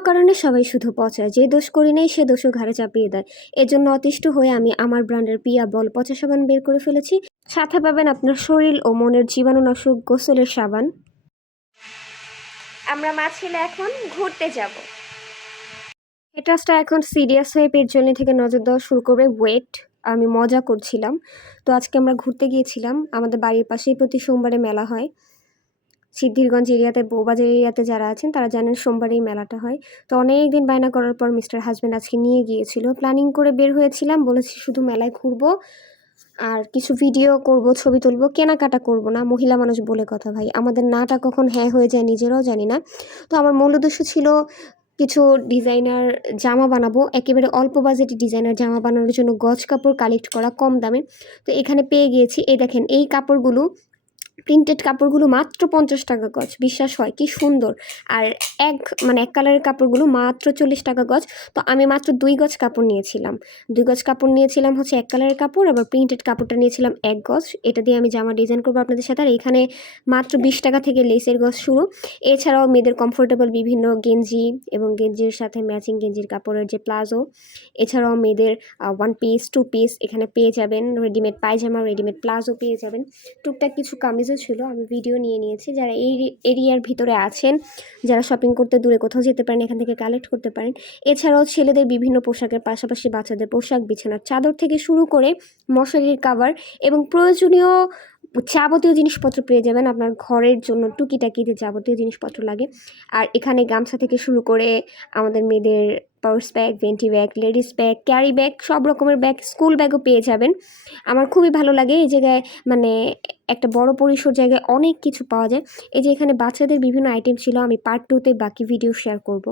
অকারণে সবাই শুধু পচায়। যে দোষ করি নেই সে দোষও ঘাড়ে চাপিয়ে দেয়। এজন্য অতিষ্ঠ হয়ে আমি আমার ব্র্যান্ডের পিয়া বল পচা সাবান বের করে ফেলেছি। সাথে পাবেন আপনার শরীর ও মনের জীবাণুনাশক গোসলের সাবান। আমরা মা ছেলে এখন ঘুরতে যাব। হেটাসটা এখন সিরিয়াস হয়ে পেটজনি থেকে নজর দেওয়া শুরু করবে। ওয়েট আমি মজা করছিলাম। তো আজকে আমরা ঘুরতে গিয়েছিলাম। আমাদের বাড়ির পাশেই প্রতি সোমবারে মেলা হয়। সিদ্ধিরগঞ্জ এরিয়াতে, বৌবাজার এরিয়াতে যারা আছেন, তারা জানেন সোমবারে এই মেলাটা হয়। তো অনেক দিন বায়না করার পর মিস্টার হাজব্যান্ড আজকে নিয়ে গিয়েছিল। প্ল্যানিং করে বের হয়েছিলাম, বলেছি শুধু মেলায় ঘুরবো, আর কিছু ভিডিও করব, ছবি তুলবো, কেনাকাটা করব না, মহিলা মানুষ বলে কথা ভাই। আমাদের নাটা কখন হ্যাঁ হয়ে যায় নিজেরাও জানি না। তো আমার মূল উদ্দেশ্য ছিল কিছু ডিজাইনার জামা বানাবো, একেবারে অল্প বাজেটে ডিজাইনার জামা বানানোর জন্য গজ কাপড় কালেক্ট করা কম দামে। তো এখানে পেয়ে গিয়েছি। এই দেখেন, এই কাপড়গুলো প্রিন্টেড কাপড়গুলো মাত্র পঞ্চাশ টাকা গজ। বিশ্বাস হয়, কি সুন্দর। আর এক মানে এক কালারের কাপড়গুলো মাত্র চল্লিশ টাকা গজ। তো আমি মাত্র দুই গজ কাপড় নিয়েছিলাম। দুই গজ কাপড় নিয়েছিলাম হচ্ছে এক কালারের কাপড়, আবার প্রিন্টেড কাপড়টা নিয়েছিলাম এক গজ। এটা দিয়ে আমি জামা ডিজাইন করব আপনাদের সাথে। আর এখানে মাত্র বিশ টাকা থেকে লেসের গজ শুরু। এছাড়াও মেয়েদের কমফোর্টেবল বিভিন্ন গেঞ্জি এবং গেঞ্জির সাথে ম্যাচিং গেঞ্জির কাপড়ের যে প্লাজো। এছাড়াও মেয়েদের ওয়ান পিস টু পিস এখানে পেয়ে যাবেন। রেডিমেড পায়জামা রেডিমেড প্লাজো পেয়ে যাবেন। টুকটাক কিছু কামিজও ছিল, আমি ভিডিও নিয়ে নিয়েছি। যারা এই এরিয়ার ভিতরে আছেন, যারা শপিং করতে দূরে কোথাও যেতে পারেন, এখান থেকে কালেক্ট করতে পারেন। এছাড়াও ছেলেদের বিভিন্ন পোশাকের পাশাপাশি বাচ্চাদের পোশাক, বিছানার চাদর থেকে শুরু করে মশারির কাভার এবং প্রয়োজনীয় যাবতীয় জিনিসপত্র পেয়ে যাবেন। আপনার ঘরের জন্য টুকিটাকি যে যাবতীয় জিনিসপত্র লাগে। আর এখানে গামছা থেকে শুরু করে আমাদের মেয়েদের purse bag, vanity bag, ladies bag, carry bag, সব রকমের ব্যাগ স্কুল ব্যাগও পেয়ে যাবেন। আমার খুবই ভালো লাগে এই জায়গায় মানে একটা বড় পরিসর জায়গায় অনেক কিছু পাওয়া যায়। এই যে এখানে বাচ্চাদের বিভিন্ন আইটেম ছিল, আমি পার্ট টুতে বাকি ভিডিও শেয়ার করব।